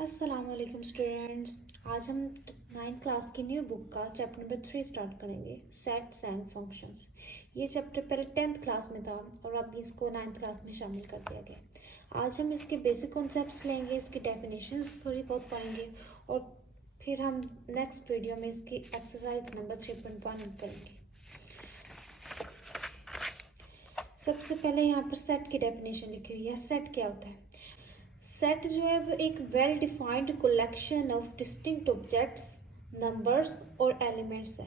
अस्सलाम वालेकुम स्टूडेंट्स। आज हम 9th क्लास की न्यू बुक का चैप्टर नंबर 3 स्टार्ट करेंगे, सेट्स एंड फंक्शंस। ये चैप्टर पहले 10th क्लास में था और अब इसको 9th क्लास में शामिल कर दिया गया। आज हम इसके बेसिक कॉन्सेप्ट्स लेंगे, इसकी डेफिनेशंस थोड़ी बहुत पढ़ेंगे और फिर हम नेक्स्ट वीडियो में इसकी एक्सरसाइज नंबर 3.1 करेंगे। सबसे पहले यहाँ पर सेट की डेफिनेशन लिखी हुई है। सेट क्या होता है? सेट जो है वो एक well defined collection of distinct objects, numbers और एलिमेंट्स है।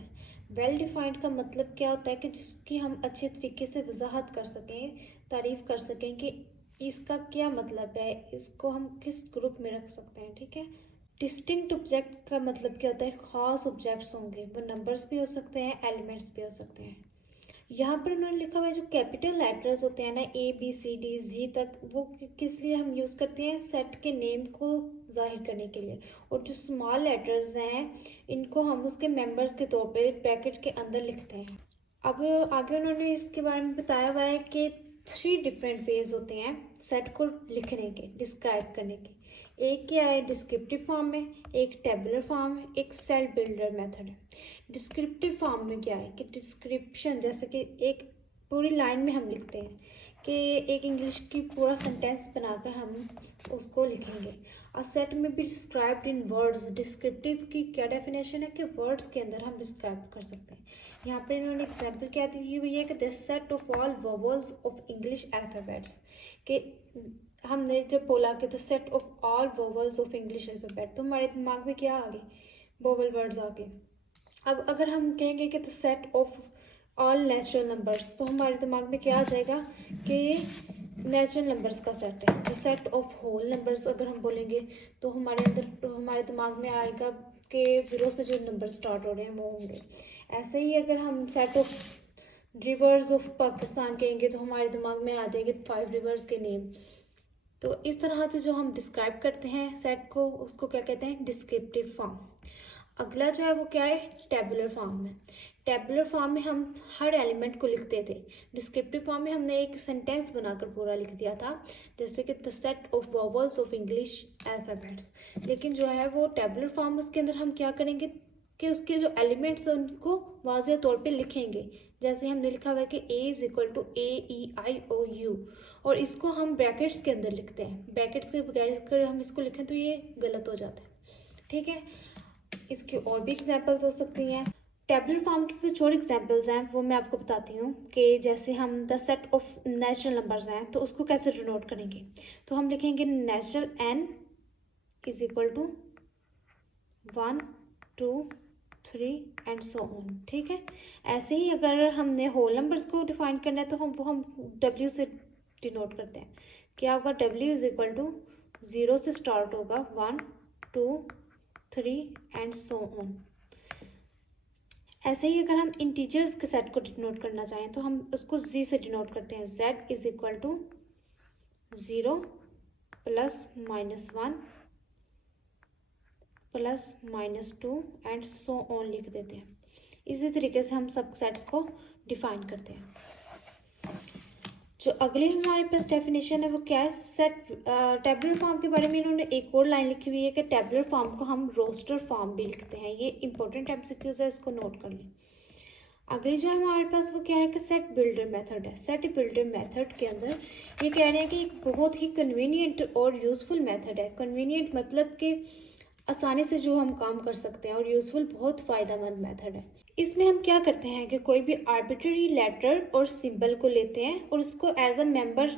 वेल डिफाइंड का मतलब क्या होता है कि जिसकी हम अच्छे तरीके से वजाहत कर सकें, तारीफ कर सकें कि इसका क्या मतलब है, इसको हम किस ग्रुप में रख सकते हैं। ठीक है। डिस्टिंक्ट ऑब्जेक्ट का मतलब क्या होता है? खास ऑब्जेक्ट्स होंगे, वो नंबर्स भी हो सकते हैं, एलिमेंट्स भी हो सकते हैं। यहाँ पर उन्होंने लिखा हुआ है जो कैपिटल लेटर्स होते हैं ना, ABCD Z तक, वो किस लिए हम यूज़ करते हैं? सेट के नेम को जाहिर करने के लिए। और जो स्मॉल लेटर्स हैं इनको हम उसके मेंबर्स के तौर पे ब्रैकेट के अंदर लिखते हैं। अब आगे उन्होंने इसके बारे में बताया हुआ है कि 3 डिफरेंट वेज होते हैं सेट को लिखने के, डिस्क्राइब करने के। एक क्या है? डिस्क्रिप्टिव फॉर्म में, एक टेबुलर फॉर्म है, एक सेल बिल्डर मेथड है। डिस्क्रिप्टिव फॉर्म में क्या है कि डिस्क्रिप्शन, जैसे कि एक पूरी लाइन में हम लिखते हैं कि एक इंग्लिश की पूरा सेंटेंस बनाकर हम उसको लिखेंगे। और सेट में भी डिस्क्राइब्ड इन वर्ड्स। डिस्क्रिप्टिव की क्या डेफिनेशन है कि वर्ड्स के अंदर हम डिस्क्राइब कर सकते हैं। यहाँ पर इन्होंने एग्जाम्पल क्या दी हुई है कि the set of all vowels of English alphabets, कि हमने जब बोला कि the set of all vowels of English alphabet, तो हमारे दिमाग में क्या आ गए? वोवल वर्ड्स आ गए। अब अगर हम कहेंगे कि the set of all natural numbers, तो हमारे दिमाग में क्या आ जाएगा कि नेचुरल नंबर्स का सेट है। The set of whole numbers अगर हम बोलेंगे तो हमारे दिमाग में आएगा कि 0 से जो नंबर स्टार्ट हो रहे हैं वो होंगे। ऐसे ही अगर हम set of reverse of Pakistan कहेंगे तो हमारे दिमाग में आ जाएंगे 5 रिवर्स के नेम। तो इस तरह से जो हम डिस्क्राइब करते हैं सेट को, उसको क्या कहते हैं? Descriptive form. अगला जो है वो क्या है? टेबुलर फॉर्म में। टेबुलर फॉर्म में हम हर एलिमेंट को लिखते थे। डिस्क्रिप्टिव फॉर्म में हमने एक सेंटेंस बनाकर पूरा लिख दिया था, जैसे कि the set of vowels of English alphabets. लेकिन जो है वो टेबुलर फॉर्म, उसके अंदर हम क्या करेंगे कि उसके जो एलिमेंट्स हैं उनको वाज़ेह तौर पे लिखेंगे। जैसे हमने लिखा हुआ है कि A=AEIOU, और इसको हम ब्रैकेट्स के अंदर लिखते हैं। ब्रैकेट्स के बगैर अगर हम इसको लिखें तो ये गलत हो जाता है। ठीक है। इसकी और भी एग्जांपल्स हो सकती हैं। टेबुलर फॉर्म की कुछ और एग्जांपल्स हैं, वो मैं आपको बताती हूँ कि जैसे हम the set of natural numbers हैं तो उसको कैसे डिनोट करेंगे। तो हम लिखेंगे natural n = 1 2 3 and so on. ठीक है। ऐसे ही अगर हमने होल नंबर्स को डिफाइन करना है तो हम W से डिनोट करते हैं। क्या होगा? W = 0 से स्टार्ट होगा, 1 2 3 एंड सो ऑन। ऐसे ही अगर हम इंटीजर्स के सेट को डिनोट करना चाहें तो हम उसको Z से डिनोट करते हैं। Z = 0 +-1 +-2 एंड सो ऑन लिख देते हैं। इसी तरीके से हम सब सेट्स को डिफाइन करते हैं। जो अगली हमारे पास डेफिनेशन है वो क्या है? सेट टेबुलर फॉर्म के बारे में इन्होंने एक और लाइन लिखी हुई है कि टेबुलर फॉर्म को हम रोस्टर फॉर्म भी लिखते हैं। ये इंपॉर्टेंट MCQs है, इसको नोट कर लें। अगली जो है हमारे पास वो क्या है कि सेट बिल्डर मेथड है। सेट बिल्डर मेथड के अंदर ये कह रहे हैं कि एक बहुत ही कन्वीनियंट और यूज़फुल मेथड है। कन्वीनियंट मतलब कि आसानी से जो हम काम कर सकते हैं, और यूज़फुल बहुत फ़ायदेमंद मेथड है। इसमें हम क्या करते हैं कि कोई भी आर्बिट्ररी लेटर और सिंबल को लेते हैं और उसको एज अ मेंबर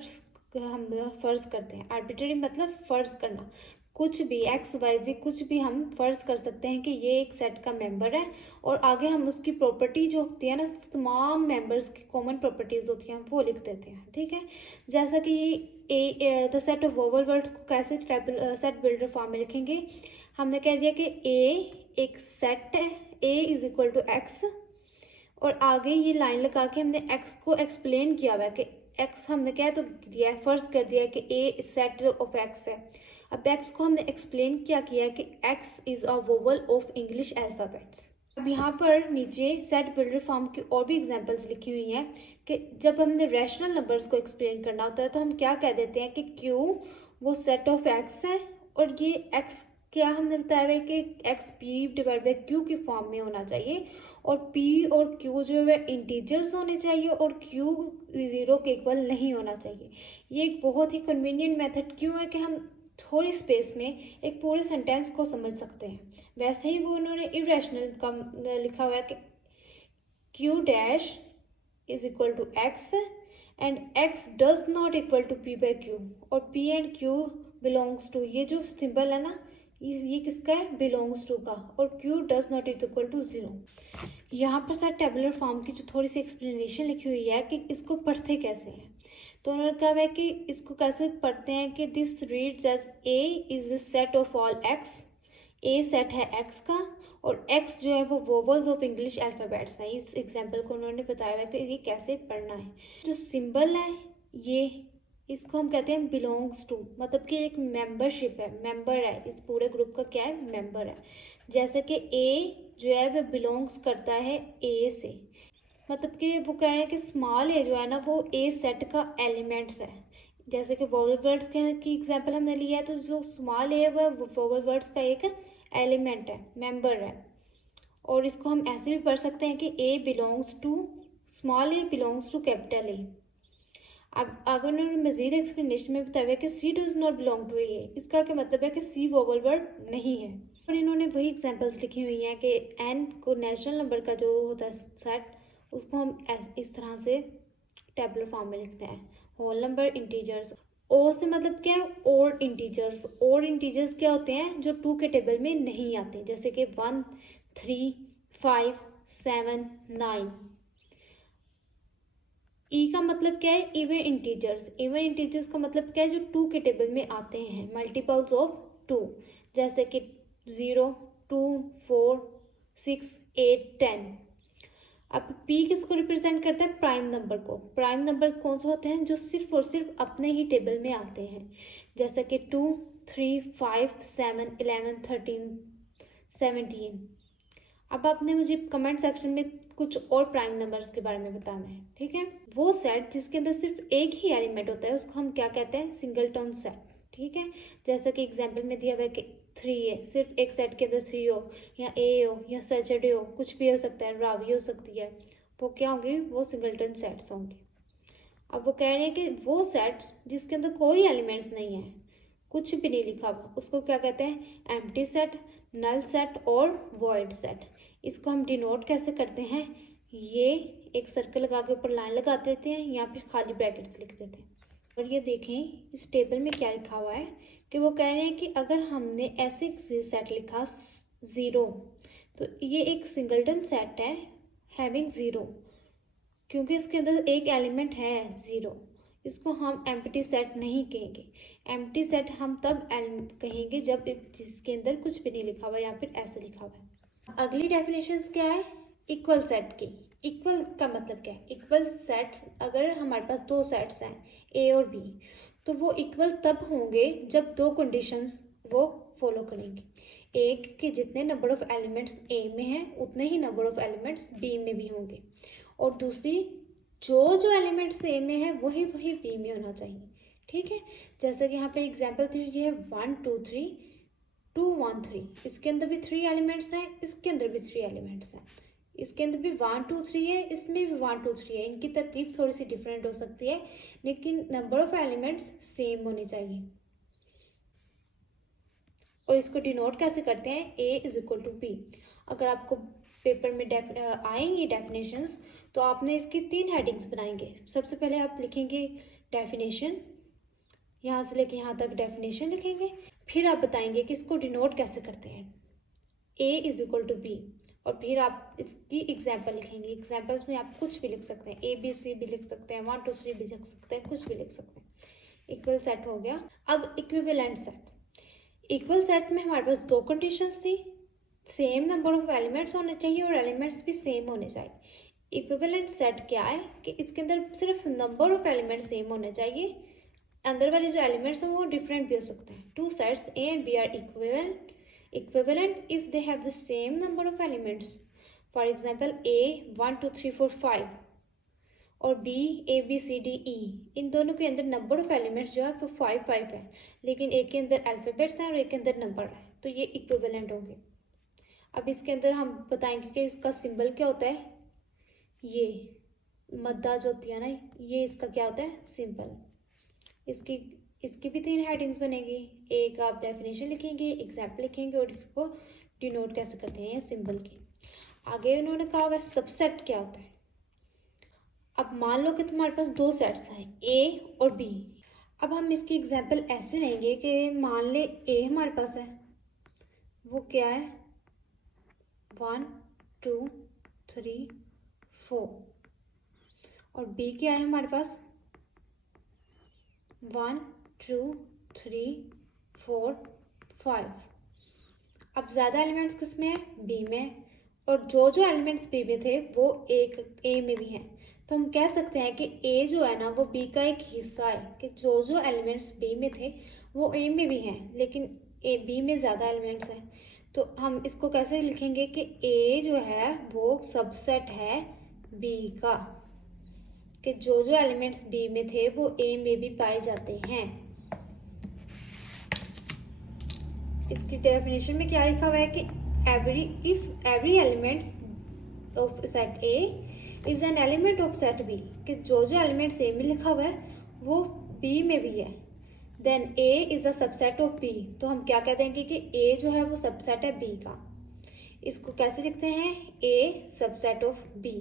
हम फ़र्ज करते हैं। आर्बिट्ररी मतलब फ़र्ज करना, कुछ भी XYZ कुछ भी हम फ़र्ज कर सकते हैं कि ये एक सेट का मेंबर है, और आगे हम उसकी प्रॉपर्टी जो होती है ना, तमाम मेंबर्स की कॉमन प्रॉपर्टीज़ होती हैं वो लिख देते हैं। ठीक है। जैसा कि the set of vowel words को कैसे सेट बिल्डर फॉर्म में लिखेंगे। हमने कह दिया कि A एक सेट है, A = X, और आगे ये लाइन लगा के हमने X को एक्सप्लेन किया हुआ है कि X हमने क्या तो दिया है, फर्ज कर दिया है कि A सेट ऑफ X है। अब X को हमने एक्सप्लेन क्या किया कि X is a vowel of English alphabets. अब यहाँ पर नीचे सेट बिल्डर फॉर्म की और भी एग्जांपल्स लिखी हुई हैं कि जब हमने रैशनल नंबर्स को एक्सप्लेन करना होता है तो हम क्या कह देते हैं कि Q वो सेट ऑफ X है और ये एक्स क्या हमने बताया है कि x P divide by Q की फॉर्म में होना चाहिए, और पी और क्यू जो है इंटीजर्स होने चाहिए, और क्यू 0 के इक्वल नहीं होना चाहिए। ये एक बहुत ही कन्वीनियंट मेथड क्यों है कि हम थोड़ी स्पेस में एक पूरे सेंटेंस को समझ सकते हैं। वैसे ही वो उन्होंने इरेशनल का लिखा हुआ है कि Q dash is equal to X and X does not equal to P by Q, और P and Q belongs to, ये जो सिंबल है ना ये किसका है, बिलोंग्स टू का, और Q does not is equal to 0। यहाँ पर सर टेबुलर फॉर्म की जो थोड़ी सी एक्सप्लेनेशन लिखी हुई है कि इसको पढ़ते कैसे हैं। तो उन्होंने कहा है कि इसको कैसे पढ़ते हैं कि this reads as A is the set of all X, A set है एक्स का, और एक्स जो है वो वोवल्स ऑफ इंग्लिश अल्फ़ाबेट्स हैं। इस एग्जांपल को उन्होंने बताया है कि ये कैसे पढ़ना है। जो सिंबल है ये, इसको हम कहते हैं बिलोंग्स टू, मतलब कि एक मेंबरशिप है, मेंबर है, इस पूरे ग्रुप का क्या है, मेंबर है। जैसे कि ए जो है वह बिलोंग्स करता है ए से, मतलब कि वो कह रहे हैं कि स्मॉल ए जो है ना वो ए सेट का एलिमेंट्स है। जैसे कि वोवल वर्ड्स की एग्जांपल हमने लिया है, तो जो स्मॉल ए है वह वोवल वर्ड्स का एक एलिमेंट है, मेंबर है। और इसको हम ऐसे भी पढ़ सकते हैं कि A belongs to, small A belongs to capital A. अब आगे उन्होंने मजीद एक्सप्लेनेशन में बताया कि C does not belong to A, इसका क्या मतलब है कि सी वोवल वर्ड नहीं है। और इन्होंने वही एग्जांपल्स लिखी हुई हैं कि एन को नेचुरल नंबर का जो होता है सेट, उसको हम इस तरह से टेबुलर फॉर्म में लिखते हैं, होल नंबर इंटीजर्स। ओ से मतलब क्या है, ओड इंटीजर्स। ओड इंटीजर्स क्या होते हैं, जो 2 के टेबल में नहीं आते, जैसे कि 1, 3, 5, 7, 9। ई का मतलब क्या है, इवन इंटीजर्स। इवन इंटीजर्स का मतलब क्या है, जो 2 के टेबल में आते हैं, मल्टीपल्स ऑफ 2, जैसे कि 0, 2, 4, 6, 8, 10। अब P किसको रिप्रेजेंट करता है, प्राइम नंबर को। प्राइम नंबर्स कौन से होते हैं, जो सिर्फ और सिर्फ अपने ही टेबल में आते हैं, जैसे कि 2, 3, 5, 7, 11, 13, 17। अब आपने मुझे कमेंट सेक्शन में कुछ और प्राइम नंबर्स के बारे में बताना है, ठीक है। वो सेट जिसके अंदर सिर्फ एक ही एलिमेंट होता है उसको हम क्या कहते हैं, सिंगलटन सेट, ठीक है। जैसा कि एग्जांपल में दिया हुआ है कि 3 है, सिर्फ एक सेट के अंदर 3 हो, या ए हो, या सैटरडे हो, कुछ भी हो सकता है, रावी हो सकती है, वो क्या होंगी, वो सिंगलटन सेट्स होंगे। अब वो कह रहे हैं कि वो सेट्स जिसके अंदर कोई एलिमेंट्स नहीं है, कुछ भी नहीं लिखा हुआ, उसको क्या कहते हैं, एम्प्टी सेट, नल सेट और वॉइड सेट। इसको हम डिनोट कैसे करते हैं, ये एक सर्कल लगा के ऊपर लाइन लगा देते हैं, यहाँ पे खाली ब्रैकेट्स लिख देते हैं। और ये देखें इस टेबल में क्या लिखा हुआ है कि वो कह रहे हैं कि अगर हमने ऐसे सेट लिखा 0, तो ये एक सिंगलटन सेट है हैविंग 0, क्योंकि इसके अंदर एक एलिमेंट है 0। इसको हम एम्प्टी सेट नहीं कहेंगे। एम्प्टी सेट हम तब कहेंगे जब जिसके अंदर कुछ भी नहीं लिखा हुआ, या फिर ऐसे लिखा हुआ है। अगली डेफिनेशन क्या है, इक्वल सेट की। इक्वल का मतलब क्या है, इक्वल सेट्स, अगर हमारे पास 2 सेट्स हैं ए और बी, तो वो इक्वल तब होंगे जब 2 कंडीशंस वो फॉलो करेंगे। एक के जितने नंबर ऑफ एलिमेंट्स ए में हैं उतने ही नंबर ऑफ एलिमेंट्स बी में भी होंगे, और दूसरी जो एलिमेंट्स ए में है वही वही बी में होना चाहिए, ठीक है। जैसे कि यहाँ पे एग्जांपल दी हुई है 1, 2, 3, 2, 1, 3। इसके अंदर भी 3 एलिमेंट्स हैं, इसके अंदर भी 3 एलिमेंट्स हैं, इसके अंदर भी 1, 2, 3 है, इसमें भी 1, 2, 3 है। इनकी तरतीब थोड़ी सी डिफरेंट हो सकती है, लेकिन नंबर ऑफ एलिमेंट्स सेम होने चाहिए। और इसको डिनोट कैसे करते हैं, ए इज इक्वल टू बी। अगर आपको पेपर में आएंगी डेफिनेशंस, तो आपने इसकी 3 हेडिंग्स बनाएंगे। सबसे पहले आप लिखेंगे डेफिनेशन, यहाँ से लेके यहाँ तक डेफिनेशन लिखेंगे, फिर आप बताएंगे कि इसको डिनोट कैसे करते हैं, ए इज इक्वल टू बी, और फिर आप इसकी एग्जाम्पल लिखेंगे। एग्जाम्पल्स में आप कुछ भी लिख सकते हैं, ए बी सी भी लिख सकते हैं, 1, 2, 3 भी लिख सकते हैं, कुछ भी लिख सकते हैं। इक्वल सेट हो गया। अब इक्विवेलेंट सेट। इक्वल सेट में हमारे पास 2 कंडीशंस थी, सेम नंबर ऑफ एलिमेंट्स होने चाहिए और एलिमेंट्स भी सेम होने चाहिए। इक्विवेलेंट सेट क्या है कि इसके अंदर सिर्फ नंबर ऑफ एलिमेंट्स सेम होने चाहिए, अंदर वाले जो एलिमेंट्स हैं वो डिफरेंट भी हो सकते हैं। 2 sets A and B are equivalent if they have the same number of elements. For example, A 1, 2, 3, 4, 5 और B A B C D E, इन दोनों के अंदर नंबर ऑफ एलिमेंट्स जो है वो 5 है, लेकिन एक के अंदर अल्फ़ाबेट्स हैं और एक के अंदर नंबर है, तो ये इक्विवेलेंट होंगे। अब इसके अंदर हम बताएंगे कि इसका सिंबल क्या होता है। ये मद्दा जो होती है ना, ये इसका क्या होता है, सिंबल। इसकी भी 3 हेडिंग्स बनेगी। एक आप डेफिनेशन लिखेंगे, एग्जाम्पल लिखेंगे और इसको डिनोट कैसे करते हैं सिंबल की। आगे उन्होंने कहा हुआ सबसेट क्या होता है। अब मान लो कि तुम्हारे पास 2 सेट्स हैं, ए और बी। अब हम इसकी एग्जाम्पल ऐसे लेंगे कि मान ले ए हमारे पास है, वो क्या है 1 2 3 4, और बी क्या है हमारे पास 1 2 3 4 5। अब ज़्यादा एलिमेंट्स किस में है, बी में, और जो जो एलिमेंट्स बी में थे वो एक ए में भी हैं। तो हम कह सकते हैं कि ए जो है ना वो बी का एक हिस्सा है, कि जो जो एलिमेंट्स बी में थे वो ए में भी हैं, लेकिन ए बी में ज़्यादा एलिमेंट्स हैं। तो हम इसको कैसे लिखेंगे कि ए जो है वो सबसेट है बी का, कि जो जो एलिमेंट्स बी में थे वो ए में भी पाए जाते हैं। इसकी डेफिनेशन में क्या लिखा हुआ है कि if every elements of set A is an element of set B, कि जो जो एलिमेंट्स ए में लिखा हुआ है वो बी में भी है, then A is a subset of B. तो हम क्या कह देंगे कि ए जो है वो सबसेट है बी का। इसको कैसे लिखते हैं, ए सबसेट ऑफ बी।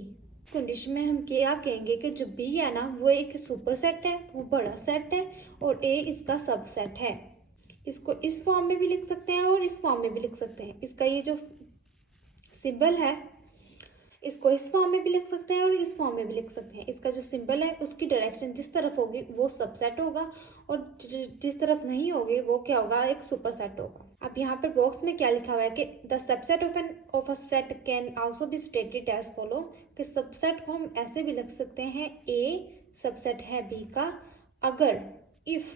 कंडीशन में हम क्या कहेंगे कि जो बी है ना वो एक सुपर सेट है, वो बड़ा सेट है, और ए इसका सबसेट है। इसको इस फॉर्म में भी लिख सकते हैं और इस फॉर्म में भी लिख सकते हैं। इसका ये जो सिंबल है इसको इस फॉर्म में भी लिख सकते हैं और इस फॉर्म में भी लिख सकते हैं। इसका जो सिंबल है उसकी डायरेक्शन जिस तरफ होगी वो सबसेट होगा, और जिस तरफ नहीं होगी वो क्या होगा, एक सुपर सेट होगा। अब यहाँ पर बॉक्स में क्या लिखा हुआ है कि the subset of a set can also be stated as follow, कि सबसेट को हम ऐसे भी लिख सकते हैं ए सबसेट है बी का अगर इफ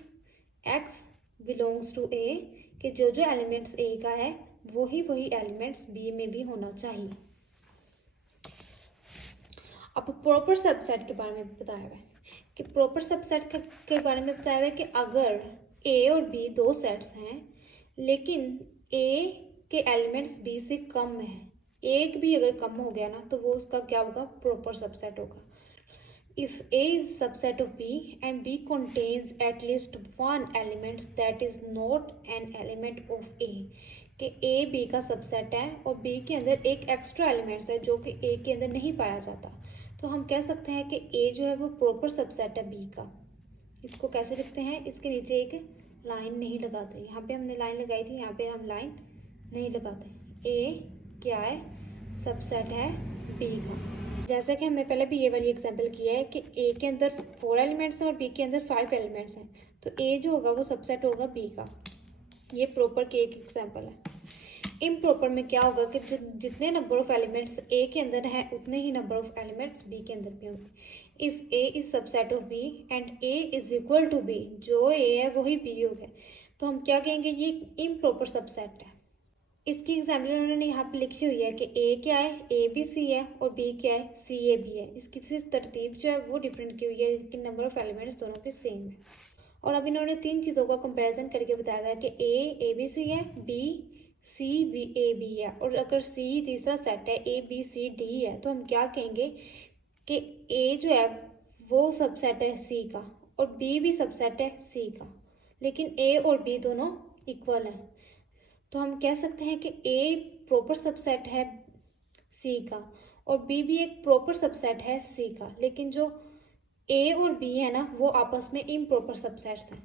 एक्स बिलोंग्स टू ए, कि जो जो एलिमेंट्स ए का है वही एलिमेंट्स बी में भी होना चाहिए। अब प्रॉपर सबसेट के बारे में बताया हुआ है कि प्रॉपर सबसेट के बारे में बताया हुआ है कि अगर ए और बी 2 सेट्स हैं लेकिन ए के एलिमेंट्स बी से कम है, एक भी अगर कम हो गया ना तो वो उसका क्या होगा, प्रॉपर सबसेट होगा। If A is subset of B and B contains at least one element that is not an element of A, कि A B का सबसेट है और B के अंदर एक एक्स्ट्रा एलिमेंट्स है जो कि A के अंदर नहीं पाया जाता, तो हम कह सकते हैं कि A जो है वो प्रॉपर सबसेट है B का। इसको कैसे लिखते हैं, इसके नीचे एक लाइन नहीं लगाते, यहाँ पे हमने लाइन लगाई थी, यहाँ पे हम लाइन नहीं लगाते। A क्या है, सबसेट है B का। जैसा कि हमने पहले भी ये वाली एग्जांपल किया है कि ए के अंदर 4 एलिमेंट्स हैं और बी के अंदर 5 एलिमेंट्स हैं, तो ए जो होगा वो सबसेट होगा बी का। ये प्रॉपर के एक एग्जांपल है। इम्प्रॉपर में क्या होगा कि जितने नंबर ऑफ एलिमेंट्स ए के अंदर हैं उतने ही नंबर ऑफ एलिमेंट्स बी के अंदर भी होंगे। If A is subset of B and A is equal to B, जो ए है वही बी हो गया, तो हम क्या कहेंगे, ये इम्प्रॉपर सबसेट है। इसकी एग्जाम्पल उन्होंने यहाँ पे लिखी हुई है कि ए क्या है, ए बी सी है, और बी क्या है, सी ए बी है। इसकी सिर्फ तरतीब जो है वो डिफरेंट की हुई है, इसकी नंबर ऑफ एलिमेंट्स दोनों के सेम है। और अब इन्होंने 3 चीज़ों का कंपैरिजन करके बताया हुआ है कि ए बी सी है, B C B A B है, और अगर सी तीसरा सेट है, ए बी सी डी है, तो हम क्या कहेंगे कि ए जो है वो सबसेट है सी का और बी भी सबसेट है सी का, लेकिन ए और बी दोनों इक्वल हैं। तो हम कह सकते हैं कि ए प्रॉपर सबसेट है सी का और बी भी एक प्रॉपर सबसेट है सी का, लेकिन जो ए और बी है ना वो आपस में इम्प्रॉपर सबसेट्स हैं।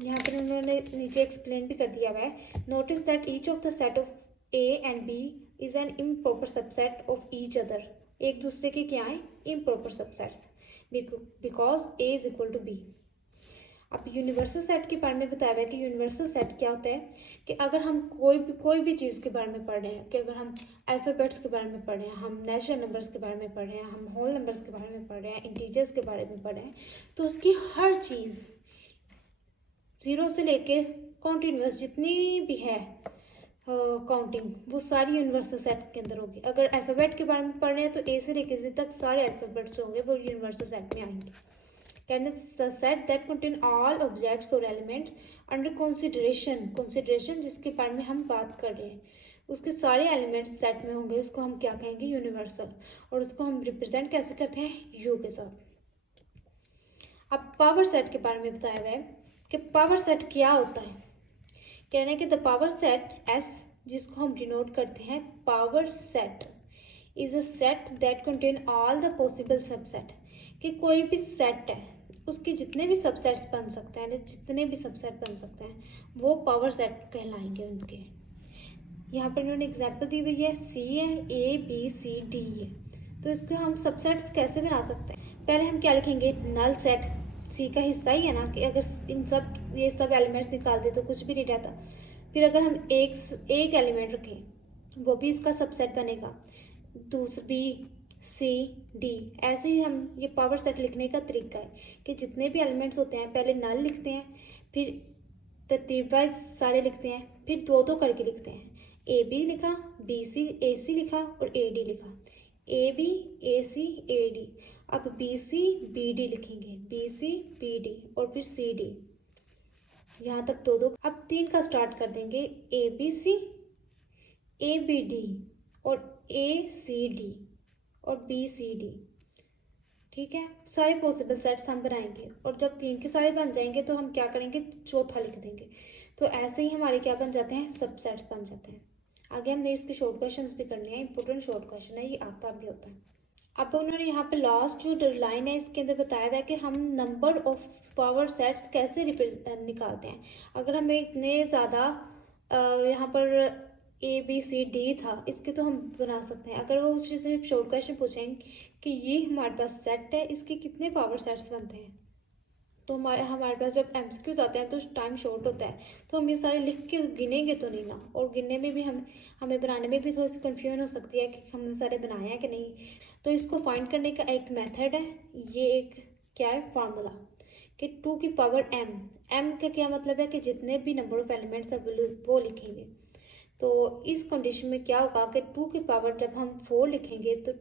यहाँ पर उन्होंने नीचे एक्सप्लेन भी कर दिया हुआ है। Notice that each of the set of A and B is an improper subset of each other, एक दूसरे के क्या है, improper subsets, because A is equal to B. अब यूनिवर्सल सेट के बारे में बताया हुआ है कि यूनिवर्सल सेट क्या होता है कि अगर हम कोई भी चीज़ के बारे में पढ़ रहे हैं, कि अगर हम अल्फ़ाबेट्स के बारे में पढ़ रहे हैं, हम नेचुरल नंबर्स के बारे में पढ़ रहे हैं, हम होल नंबर्स के बारे में पढ़ रहे हैं, इंटीजर्स के बारे में पढ़ रहे हैं, तो उसकी हर चीज़ 0 से लेके कॉन्टिन्यूस जितनी भी है, काउंटिंग वो सारी यूनिवर्सल सेट के अंदर होगी। अगर अल्फ़ाबेट के बारे में पढ़ रहे हैं तो ए से लेकर ज़ेड तक सारे अल्फ़ाबेट्स होंगे वो यूनिवर्सल सेट में आएंगे। कहने the set that contain all objects और एलिमेंट्स अंडर कंसिडरेशन जिसके बारे में हम बात कर रहे हैं उसके सारे एलिमेंट्स सेट में होंगे, उसको हम क्या कहेंगे यूनिवर्सल, और उसको हम रिप्रेजेंट कैसे करते हैं यू के साथ। अब पावर सेट के बारे में बताया हुआ है कि पावर सेट क्या होता है। कहने के द पावर सेट एस जिसको हम डिनोट करते हैं power set is a set that contain all the possible subset, कि कोई भी सेट है उसके जितने भी सबसेट्स बन सकते हैं, जितने भी सबसेट बन सकते हैं वो पावर सेट कहलाएंगे उनके। यहाँ पर इन्होंने एग्जाम्पल दी हुई है, सी है, ए बी सी डी है, तो इसको हम सबसेट्स कैसे बना सकते हैं। पहले हम क्या लिखेंगे, नल सेट सी का हिस्सा ही है ना, कि अगर इन सब ये सब एलिमेंट्स निकाल दे तो कुछ भी नहीं रहता। फिर अगर हम एक एलिमेंट रखें वो भी इसका सबसेट बनेगा, दूसरी सी डी, ऐसे ही हम ये पावर सेट लिखने का तरीका है कि जितने भी एलिमेंट्स होते हैं पहले नल लिखते हैं, फिर तरतीब वाइज सारे लिखते हैं, फिर दो दो करके लिखते हैं। ए बी लिखा, बी सी ए सी लिखा और ए डी लिखा, A B A C A D. अब बी सी बी डी लिखेंगे, बी सी बी डी और फिर सी डी, यहाँ तक दो दो। अब तीन का स्टार्ट कर देंगे, A B C A B D और ए सी डी और बी सी डी। ठीक है, सारे पॉसिबल सेट्स हम बनाएंगे और जब तीन के सारे बन जाएंगे तो हम क्या करेंगे, चौथा लिख देंगे। तो ऐसे ही हमारे क्या बन जाते हैं, सब सेट्स बन जाते हैं। आगे हमने इसके शॉर्ट क्वेश्चंस भी करने हैं, इंपॉर्टेंट शॉर्ट क्वेश्चन है, ये आता भी होता है। अब उन्होंने यहाँ पे लास्ट जो लाइन है इसके अंदर बताया हुआ है कि हम नंबर ऑफ पावर सेट्स कैसे निकालते हैं। अगर हमें इतने ज़्यादा यहाँ पर ए बी सी डी था, इसके तो हम बना सकते हैं। अगर वो उससे सिर्फ शॉर्ट क्वेश्चन पूछेंगे कि ये हमारे पास सेट है, इसके कितने पावर सेट्स बनते हैं, तो हमारे पास जब एमसीक्यूज आते हैं तो टाइम शॉर्ट होता है, तो हम ये सारे लिख के गिनेंगे तो नहीं ना, और गिनने में भी हमें बनाने में भी थोड़ी सी कन्फ्यूजन हो सकती है कि हमने सारे बनाए हैं कि नहीं। तो इसको फाइंड करने का एक मेथड है, ये एक क्या है फार्मूला, कि 2 की पावर m का क्या मतलब है कि जितने भी नंबर ऑफ एलिमेंट्स है वो लिखेंगे। तो इस कंडीशन में क्या होगा कि 2 की पावर जब हम 4 लिखेंगे तो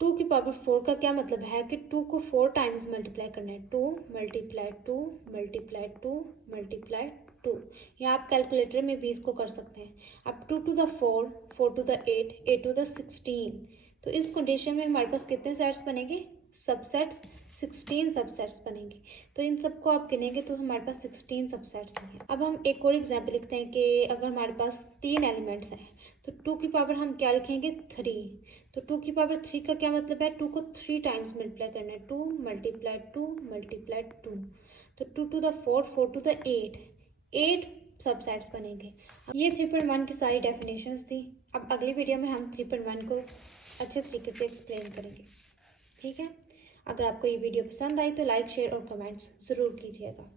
2 की पावर 4 का क्या मतलब है कि 2 को 4 टाइम्स मल्टीप्लाई करना है, 2 मल्टीप्लाई 2 मल्टीप्लाई 2 मल्टीप्लाई 2। या आप कैलकुलेटर में भी इसको कर सकते हैं। अब 2 to the 4, 4 to the 8, 8 to the 16। तो इस कंडीशन में हमारे पास कितने सेट्स बनेंगे, सबसेट्स 16 सबसेट्स बनेंगे। तो इन सबको आप गिनेंगे तो हमारे पास 16 सबसेट्स हैं। अब हम एक और एग्जांपल लिखते हैं कि अगर हमारे पास 3 एलिमेंट्स हैं तो 2 की पावर हम क्या लिखेंगे, 3। तो 2 की पावर 3 का क्या मतलब है, 2 को 3 टाइम्स मल्टीप्लाई करना है, 2 मल्टीप्लाई 2 मल्टीप्लाई 2। तो 2 to the 4, 4 to the 8, 8 subsets बनेंगे। ये 3.1 की सारी डेफिनेशंस थी। अब अगली वीडियो में हम 3.1 को अच्छे तरीके से एक्सप्लेन करेंगे। ठीक है, अगर आपको ये वीडियो पसंद आई तो लाइक शेयर और कमेंट्स ज़रूर कीजिएगा।